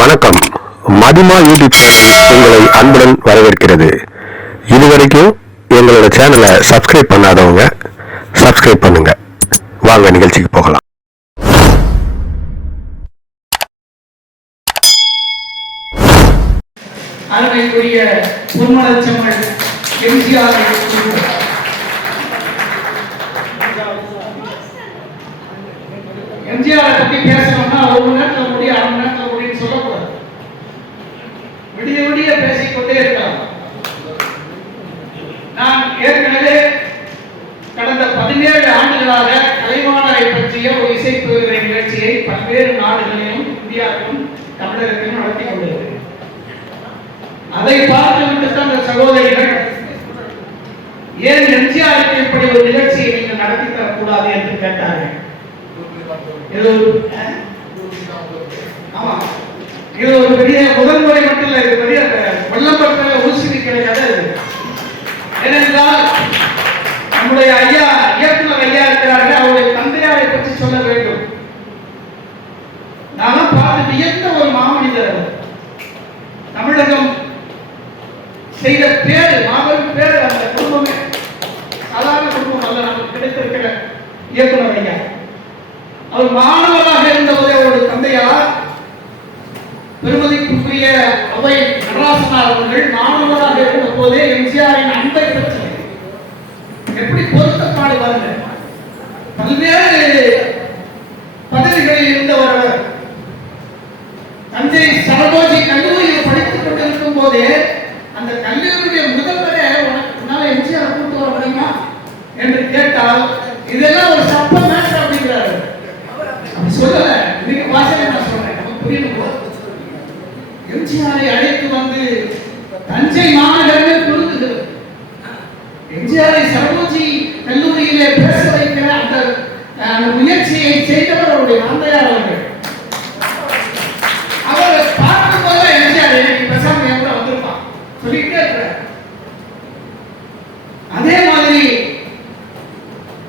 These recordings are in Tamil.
வணக்கம். மதிமா யூடியூப் சேனல் உங்களை அன்புடன் வரவேற்கிறது. இதுவரைக்கும் எங்களோட சேனலை சப்ஸ்கிரைப் பண்ணாதவங்க சப்ஸ்கிரைப் பண்ணுங்க. வாங்க நிகழ்ச்சிக்கு போகலாம். அருமைக்குரிய பொன்மலச்சம்மல் எம்ஜிஆர் எம்ஜிஆர் பத்தி பேசணும்னா ஒரு மணி நேரத்துல முடியும் அரை மணி நேரத்துல விடிய விடிய பேசிக்கொண்டே இருக்கலாம். நான் ஏற்கனவே கடந்த பதினேழு ஆண்டுகளாக கலைவாணரை பற்றிய ஒரு இசைப்பெருகிற நிகழ்ச்சியை பல்வேறு நாடுகளிலும் இந்தியாவிலும் தமிழகத்திலும் நடத்தி கொண்டிருக்கிறேன். அதை பார்த்துவிட்டு தான் அந்த சகோதரிகள் ஏன் எம்ஜிஆருக்கு இப்படி ஒரு நிகழ்ச்சியை நீங்கள் நடத்தி தரக்கூடாது என்று கேட்டார்கள். இது ஒரு ஆமா. இது ஒரு பெரிய முதல் முறை மட்டும் இல்ல இது பெரிய வெள்ளப்பட்ட ஊசி விற்கிற ஏனென்றால் நம்முடைய ஐயா இயக்குனர் ஐயா இருக்கிறார்கள் அவருடைய தந்தையாரை பற்றி சொல்ல வேண்டும். நானும் பார்த்து வியந்த ஒரு மாமனிதர் தமிழகம் செய்த பேர் மாபெரும் பேர் அந்த குடும்பமே. சாதாரண குடும்பம் அல்ல நமக்கு கிடைத்திருக்கிற இயக்குனர் ஐயா. அவர் மாணவராக இருந்தபோதே அவருடைய தந்தையார் பெருமதி பெருமதிக்குரிய அவை நடராசனார் அவர்கள் மாணவராக இருந்த போதே எம்ஜிஆரின் அன்பை பெற்றார் எப்படி பொருத்தப்பாடு வருங்க பல்வேறு பதவிகளில் இருந்தவர் அவர் தஞ்சை சரபோஜி கல்லூரியில் படித்துக் கொண்டிருக்கும் போதே அந்த கல்லூரியுடைய முதல்வரே உனக்கு உன்னால எம்ஜிஆர் கூட்டு வர முடியுமா என்று கேட்டால் இதெல்லாம் ஒரு சப்ப மேட்டர் அப்படிங்கிறாரு அப்படி சொல்லல இன்னைக்கு வாசனை நான் சொல்றேன் நமக்கு புரியணும் எம்ஜிஆரை அழைத்து வந்து தஞ்சை மாநகரமே குறுக்குகிறது எம்ஜிஆரை சரோஜி கல்லூரியிலே பேச வைக்கிற அந்த அந்த முயற்சியை செய்தவர் அவருடைய தந்தையார் அவர்கள் அவர் பார்க்கும் போது எம்ஜிஆர் எனக்கு பேசாம என் கூட வந்திருப்பான் சொல்லிட்டே இருக்கிறார் அதே மாதிரி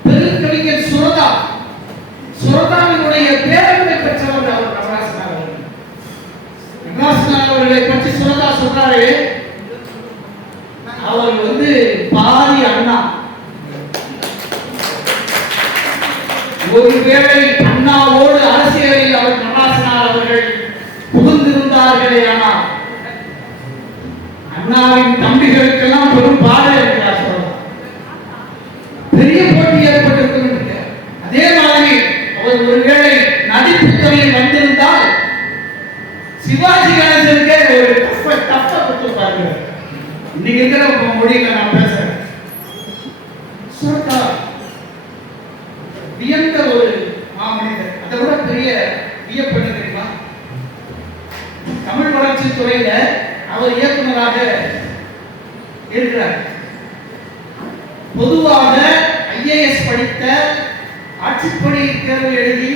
பெருங்கவிஞர் சுரதா சுரதாவினுடைய பேரன்பை பெற்றவர் அவர் நடராசனார் அவர்கள் நடராசனார் அவர்களை பற்றி சுரதா சொல்றாரு அவர் வந்து பாதி அண்ணா ஒருவேளை அண்ணாவோடு அரசியலில் அவர் நடராசனார் அவர்கள் புகுந்திருந்தார்களே அண்ணாவின் தம்பிகளுக்கெல்லாம் பெரும் பாதை இருக்கிறார் சொல்லலாம் பெரிய போட்டி ஏற்பட்டிருக்கும் அதே மாதிரி அவர் ஒருவேளை நடிப்பு துறையில் வந்திருந்தால் சிவாஜி கணேசனுக்கே ஒரு டஃப்ப டஃப்ப கொடுத்துருப்பாரு இன்னைக்கு இருக்கிற மொழியில நான் பேசுறேன்? சுரக்கா வியந்த ஒரு மாமனிதர். அதை விட பெரிய வியப்பு தமிழ் வளர்ச்சி துறையில அவர் இயக்குநராக இருக்கிறார். பொதுவாக ஐஏஎஸ் படித்த ஆட்சிப்பணி தேர்வு எழுதி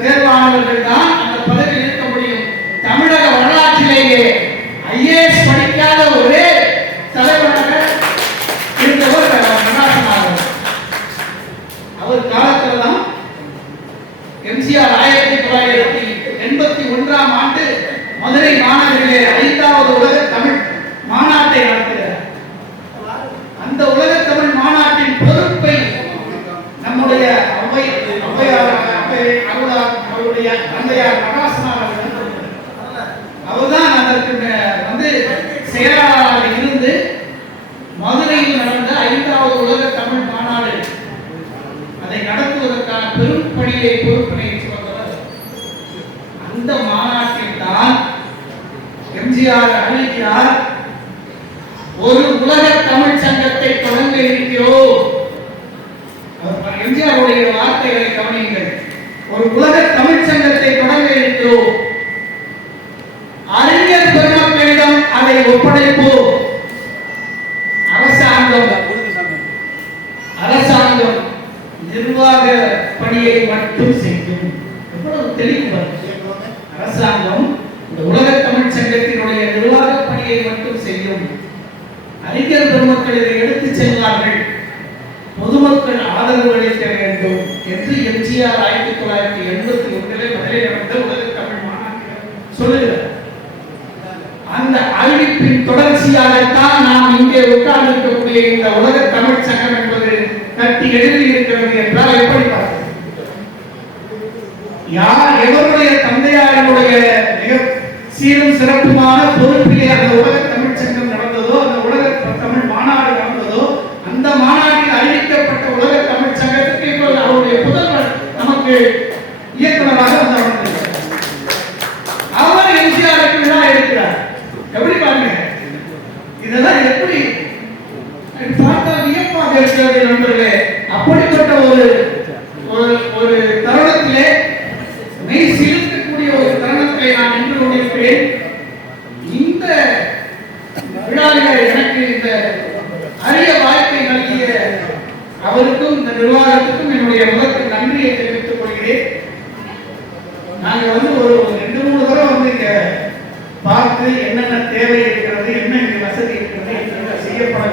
தேர்வானவர்கள் தான் அந்த பதவியில் இருக்க முடியும். தமிழக வரலாற்றிலேயே ஐஏஎஸ் படிக்காத ஒரே தலைவராக இருந்தவர் நடராசன் அவர்கள் அவர் காலத்துல தான் எம்ஜிஆர் ஆயிரத்தி தொள்ளாயிரத்தி எண்பத்தி ஒன்றாம் ஆண்டு மதுரை மாநகரிலே ஐந்தாவது உலக தமிழ் மாநாட்டை நடத்துகிறார் அந்த உலக தமிழ் மாநாட்டின் பொறுப்பை நம்முடைய அவை அவையார் அவை அவரார் அவருடைய தந்தையார் நடராசனார் அவர்கள் அவர்தான் அதற்கு மே- வந்து செயலாளராக இருந்து மதுரையில் நடந்த ஐந்தாவது உலக தமிழ் மாநாடு அதை நடத்துவதற்கான பெரும் பணியை பொறுப்பினை வந்தவர் அந்த மாநாட்டில் தான் எம்ஜிஆர் அறிவிக்கிறார் ஒரு உலக தமிழ் சங்கத்தை தொடங்க இருக்கிறோம் அவர் எம்ஜிஆருடைய வார்த்தைகளை கவனியுங்கள். ஒரு உலக தமிழ் சங்கத்தை தொடங்க இருக்கிறோம் அறிஞர் பெருமக்களிடம் அதை ஒப்படைப்போம். என்பதற்காகத்தான் நாம் இங்கே உட்கார்ந்திருக்கக்கூடிய இந்த உலக தமிழ் சங்கம் என்பது கட்டி எழுதி இருக்கிறது என்றால் எப்படி யார் எவருடைய தந்தையாருடைய சீரும் சிறப்புமான பொறுப்பிலே அந்த உலக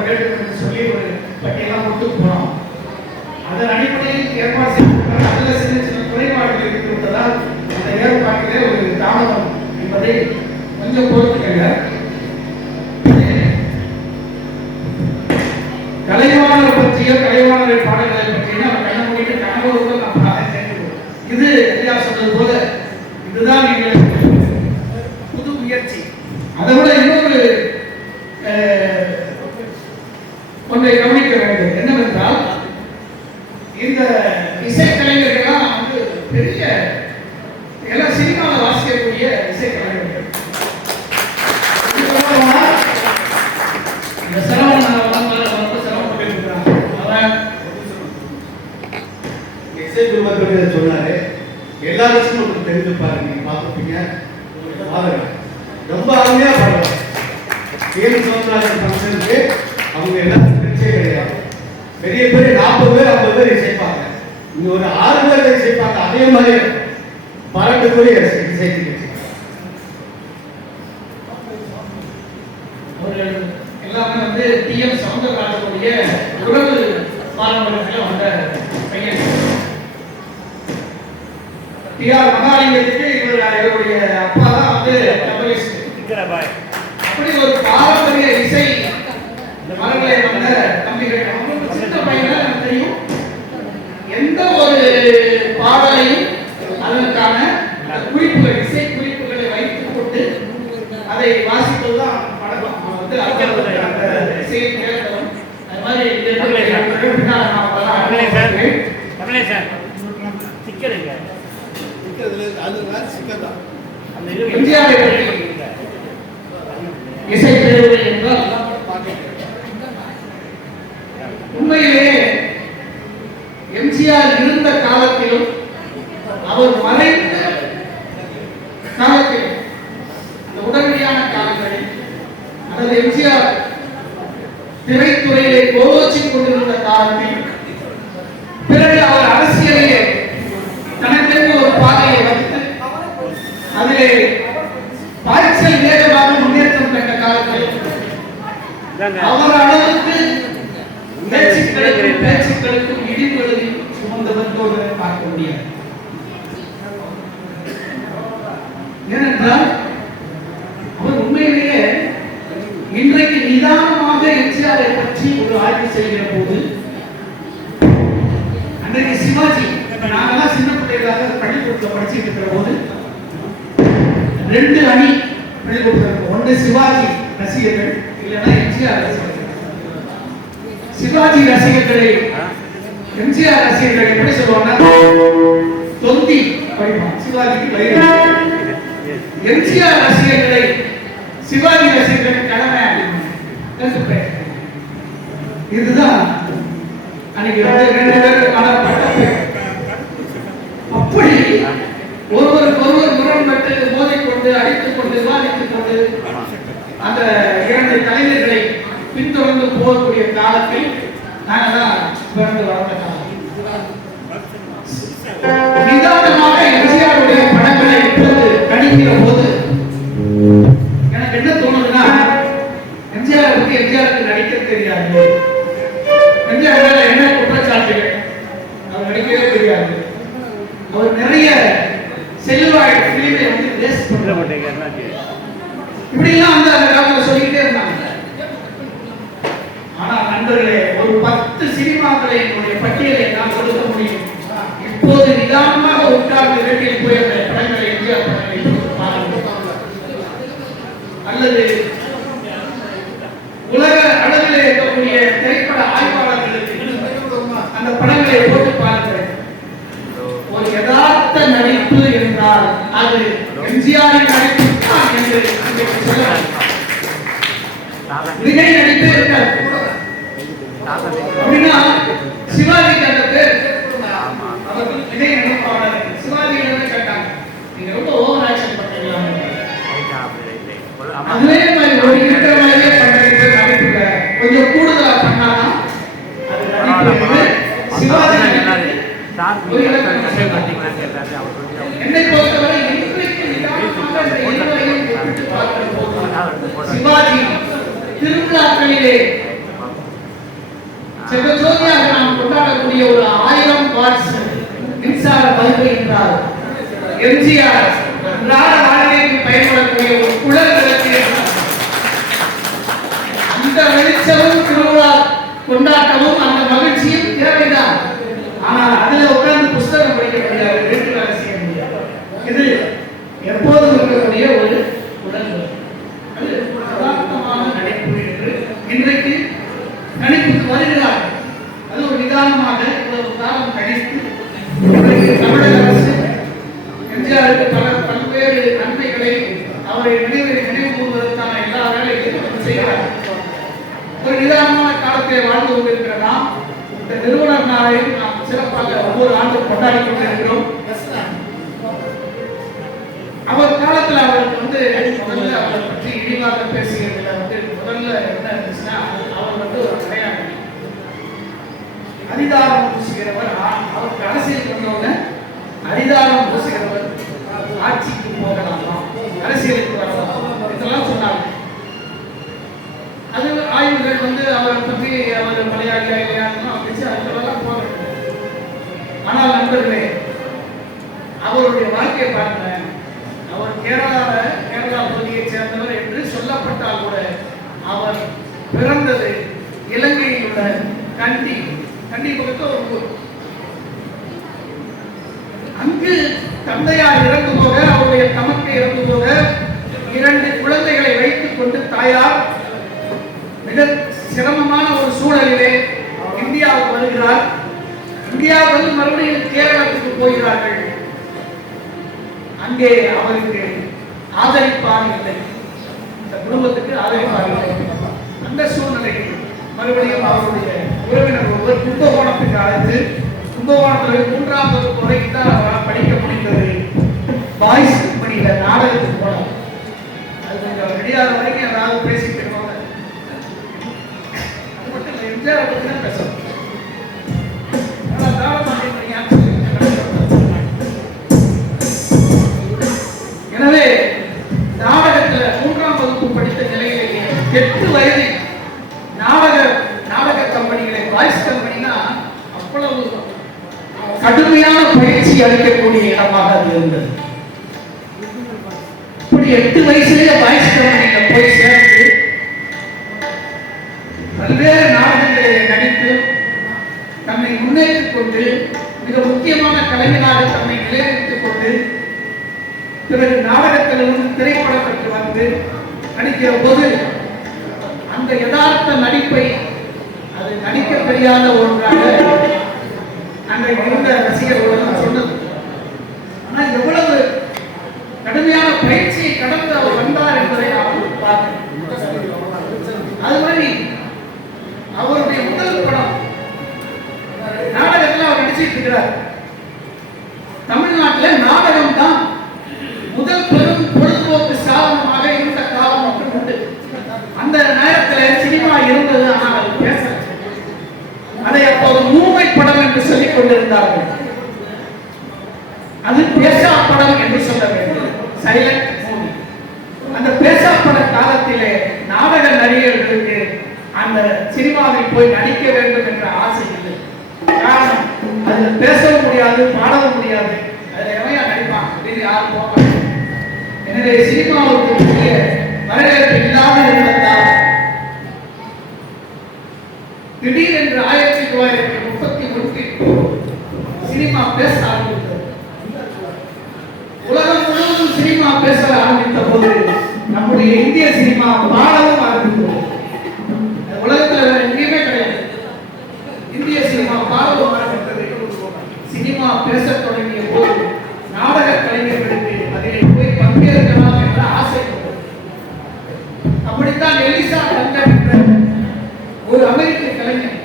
¿ok? இந்த என்பது பாராட்டுக்குரிய சிகிச்சை அவர்கள் எல்லாமே வந்த பையன். டி ஆர் இவருடைய அப்பா வந்து அப்படி ஒரு பாரம்பரிய எம்ஜிஆர் திரைத்துறையிலே கோலோச்சிக் கொண்டிருந்த காலத்தில் பிறகு அவர் அரசியலிலே தனக்கென்று ஒரு பாதையை வைத்து அதிலே பாய்ச்சல் வேகமாக முன்னேற்றம் கண்ட காலத்தில் அவர் அளவுக்கு பேச்சுக்களுக்கும் பேச்சுக்களுக்கும் இடிவுகளையும் சுமந்து பார்க்க முடியாது. ஏனென்றால் தயார் செய்கிற போது அன்றைக்கு சிவாஜி இப்ப நாங்கெல்லாம் சின்ன பிள்ளைகளாக பள்ளிக்கூடத்தில் படிச்சுட்டு இருக்கிற போது ரெண்டு அணி பள்ளிக்கூடத்தில் ஒன்று சிவாஜி ரசிகர்கள் இல்லைன்னா எம்ஜிஆர் ரசிகர்கள். சிவாஜி ரசிகர்களை எம்ஜிஆர் ரசிகர்கள் எப்படி சொல்லுவாங்கன்னா தொந்தி சிவாஜிக்கு எம்ஜிஆர் ரசிகர்களை சிவாஜி ரசிகர்கள் கடமை அப்படின்னு. இதுதான். அப்படி ஒருவருக்கு ஒருவர் முரண்பட்டு மோதிக்கொண்டு அடித்துக் கொண்டு விவாதித்துக் கொண்டு அந்த இரண்டு கலைஞர்களை பின்தொடர்ந்து போகக்கூடிய காலத்தில் நாங்கள் தான் பிறந்து வளர்ந்த காலம். நிதானமாக எம்ஜிஆருடைய படங்களை எடுத்து கணிக்கிற போது பிரிவை வந்து வந்து அந்த காலத்தில் சொல்லிக்கிட்டே இருந்தாங்க. ஆனா ஒரு பத்து சினிமாக்களை என்னுடைய பட்டியலை நான் கொடுக்க முடியும். இப்போது நிதானமாக உட்கார்ந்து வேட்டையில் போய் எம்ஜிஆரின் நடிப்பு என்று சொல்ல சொல்லலாம் நடித்து நடிப்பே இருக்காது அப்படின்னா சிவாஜி அந்த பேர் அவர்கள் மிகை நடிப்பாளர் சிவாஜியிடமே கேட்டாங்க நீங்க ரொம்ப ஓவர் ஆக்ஷன் பண்றீங்களா அதே மாதிரி ஒரு இருக்கிற மாதிரியே பண்றீங்க நடிப்புல கொஞ்சம் கூடுதலா பண்ணாதான் அது நடிப்பு என்று சிவாஜி நடிப்பு ஒரு இலக்கணம் என்னை பொறுத்தவரை இன்றைக்கு நிதானமாக இந்த இருவரையும் ஒப்பிட்டு பார்க்கிற போது சிவாஜி திருவிழாக்களிலே செவ்வச்சோதியாக நாம் கொண்டாடக்கூடிய ஒரு ஆயிரம் வாட்ஸ் மின்சார பல்பு என்றால் எம்ஜிஆர் அன்றாட வாழ்க்கைக்கு பயன்படக்கூடிய ஒரு குழல் விளக்கு இந்த வெளிச்சமும் திருவிழா கொண்டாட்டமும் அந்த மகிழ்ச்சியும் தேவைதான் ஆனால் அதுல உட்கார்ந்து புஸ்தகம் படிக்க முடியாது வீட்டு வேலை செய்ய முடியாது இது எப்போதும் இருக்கக்கூடிய ஒரு உடல் அது யதார்த்தமான நடிப்பு என்று இன்றைக்கு நடிப்புக்கு வருகிறார் அது ஒரு நிதானமாக இவ்வளவு காலம் கழித்து இன்றைக்கு தமிழக அரசு எம்ஜிஆருக்கு பல பல்வேறு நன்மைகளை அவரை நினைவு நினைவு கூறுவதற்கான எல்லா வேலைகளையும் செய்கிறார் ஒரு நிதானமான காலத்தை வாழ்ந்து கொண்டிருக்கிற நாம் இந்த நிறுவனர் நாளை நாம் சிறப்பாக ஒவ்வொரு ஆண்டும் கொண்டாடி கொண்டிருக்கிறோம் அவர் காலத்துல அவருக்கு வந்து முதல்ல அவரை பற்றி இழிவாக பேசுகிறதுல வந்து முதல்ல என்ன இருந்துச்சுன்னா அவர் வந்து ஒரு கிடையாது அரிதாரம் பூசுகிறவர் ஆ- அவருக்கு அரசியல் வந்தவுடனே அரிதாரம் ஆட்சிக்கு போகலாமா? அரசியலுக்கு வரலாம்? இதெல்லாம் சொன்னாங்க. அது ஆய்வுகள் வந்து அவரை பற்றி அவர் மலையாளியா இல்லையான்னு அப்படிச்சு அதுக்கெல்லாம் போகிறேன் ஆனால் நண்பர்களே அவருடைய வாழ்க்கையை பாருங்க. அவர் கேரளால கேரளா பகுதியை சேர்ந்தவர் என்று சொல்லப்பட்டால் கூட அவர் பிறந்தது இலங்கையில் உள்ள கண்டி கண்டி பக்கத்தில் ஒரு ஊர். அங்கு தந்தையார் இறந்து போக அவருடைய தமக்கை இறந்து போக இரண்டு குழந்தைகளை வைத்துக் கொண்டு தாயார் மிக சிரமமான ஒரு சூழலிலே இந்தியாவுக்கு வருகிறார். இந்தியாவில் மறுபடியும் கேரளத்துக்கு போகிறார்கள். அங்கே அவருக்கு ஆதரிப்பார் இல்லை. இந்த குடும்பத்துக்கு ஆதரிப்பார் இல்லை. அந்த சூழ்நிலையில் மறுபடியும் அவருடைய உறவினர் ஒருவர் கும்பகோணத்துக்கு அழைத்து கும்பகோணத்தில் மூன்றாவது வகுப்பு தான் அவரால் படிக்க முடிந்தது. பாய்ஸ் கம்பெனியில நாடகத்துக்கு போனோம் அது கொஞ்சம் ரெடியாக வரைக்கும் ஏதாவது பேசிட்டு முன்னேற்றிக் கொண்டு மிக முக்கியமான கலைஞராக தன்னை நிலைநிறுத்திக் கொண்டு பிறகு நாடகத்திலிருந்து திரைப்படத்திற்கு வந்து நடிக்கிற போது அந்த யதார்த்த நடிப்பை அது நடிக்க தெரியாத ஒன்றாக அன்றைக்கு இருந்த ரசிகர்களும் சொன்னது. ஆனால் எவ்வளவு கடுமையான பயிற்சியை கடந்து அவர் வந்தார் என்பதை அவர் பார்க்கணும் அது மாதிரி அவர் இருக்கிறார் தமிழ்நாட்டில் நாடகம் தான் முதல் பெரும் பொழுதுபோக்கு சாதனமாக இருந்த காலம் மட்டும் உண்டு. அந்த நேரத்தில் சினிமா இருந்தது ஆனால் அது பேசல. அதை அப்போது மூமை படம் என்று சொல்லிக் கொண்டிருந்தார்கள். அது பேசா படம் என்று சொல்ல வேண்டும். சைலண்ட் மூவி அந்த பேசா பட காலத்திலே நாடக நடிகர்களுக்கு அந்த சினிமாவில் போய் நடிக்க வேண்டும் என்ற ஆசை இல்லை. காரணம் அதுல பேசவும் முடியாது பாடவும் முடியாது. அதுல எவையா நடிப்பான் அப்படின்னு யாரும் போக எனவே சினிமாவுக்கு பெரிய வரவேற்பு இல்லாத இருந்ததால் திடீரென்று ஆயிரத்தி தொள்ளாயிரத்தி முப்பத்தி ஒன்றில் சினிமா பேச ஆரம்பித்தது. உலகம் முழுவதும் சினிமா பேச ஆரம்பித்த போது நம்முடைய இந்திய சினிமா பாடவும் அப்படித்தான் எலிசா லண்டன் ஒரு அமெரிக்க கலைஞர்.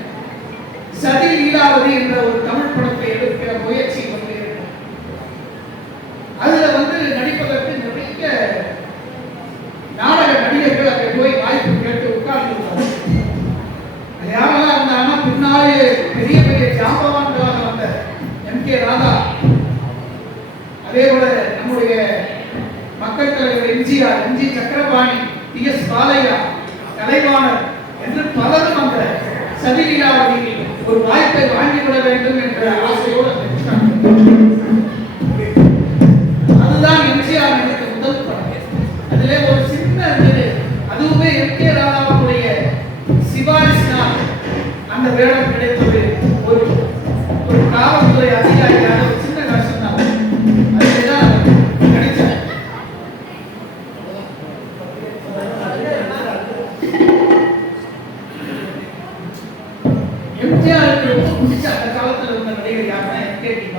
சதி லீலாவதி என்ற ஒரு தமிழ் படத்தை எடுக்கிற முயற்சி கொண்டிருக்கிறார் அதுல வந்து நடிப்பதற்கு நிறைய நாடக நடிகர்கள் அங்கே போய் வாய்ப்பு கேட்டு உட்கார்ந்து யாரெல்லாம் இருந்தாங்கன்னா பின்னாலே பெரிய பெரிய ஜாம்பவான்களாக வந்த எம் கே ராதா அதே போல நம்முடைய மக்கள் தலைவர் எம்ஜிஆர் எம்ஜி சக்கரபாணி டி எஸ் பாலையா கலைவாணர் என்று பலரும் அந்த சதிலீலாவதியில் ஒரு வாய்ப்பை வாங்கிவிட வேண்டும் என்ற ஆசை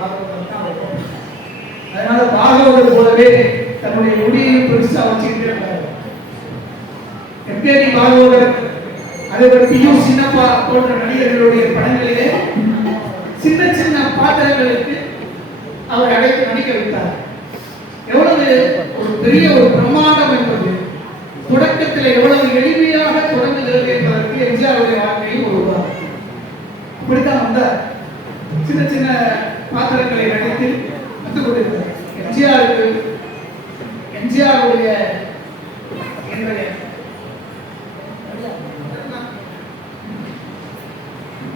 தான் அதனால பாகவதர் போலவே தன்னுடைய முடியையும் பெருசா வச்சுக்கிட்டே இருந்தார் பாகவதர் அதே போல சின்னப்பா போன்ற நடிகர்களுடைய படங்களிலே சின்ன சின்ன பாத்திரங்களுக்கு அவர் அழைத்து நடிக்க வைத்தார். எவ்வளவு ஒரு பெரிய ஒரு பிரம்மாண்டம் என்பது தொடக்கத்தில் எவ்வளவு எளிமையாக தொடங்குகிறது என்பதற்கு எம்ஜிஆருடைய வாழ்க்கையும் ஒரு உதாரணம். இப்படித்தான் வந்தார். சின்ன சின்ன பாத்திரங்களை நடித்து வந்து கொண்டிருந்தார். எம்ஜிஆருக்கு எம்ஜிஆருடைய என்னுடைய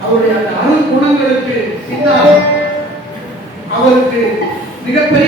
அவருடைய அந்த அருள் குணங்களுக்கு பின்னால் அவருக்கு மிகப்பெரிய